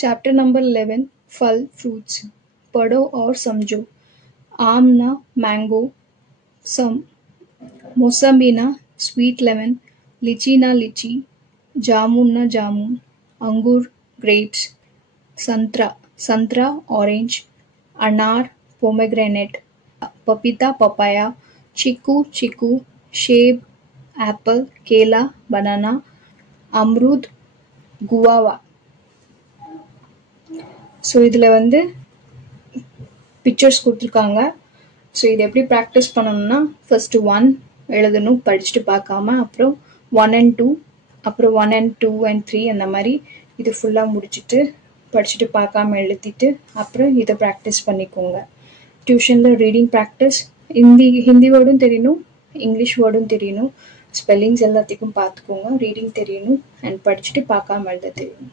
Chapter number 11 Fal Fruits. Pado or Samjo. Aam na mango. Sam. Mossambi na sweet lemon. Lychee na lychee. Jamun na jamun. Angur grapes. Santra orange. Anar pomegranate. Papita papaya. Chiku Shave apple. Kela banana. Amrud guava. So இதில் வந்து pictures கொடுத்துருக்காங்க. So இதை எப்படி practice பண்ணணும்னா first 1 எழுதணும் படிச்சுட்டு பார்க்காம, அப்புறம் 1 and 2, அப்புறம் 1 and 2 and 3 அந்த மாதிரி இது ஃபுல்லாக முடிச்சுட்டு படிச்சுட்டு பார்க்காம எழுதிட்டு அப்புறம் இதை ப்ராக்டிஸ் பண்ணிக்கோங்க. டியூஷனில் ரீடிங் ப்ராக்டிஸ், ஹிந்தி வேர்டும் தெரியணும், இங்கிலீஷ் வேர்டும் தெரியணும், ஸ்பெல்லிங்ஸ் எல்லாத்துக்கும் பார்த்துக்கோங்க, ரீடிங் தெரியணும் அண்ட் படிச்சுட்டு பார்க்காம எழுத தெரியணும்.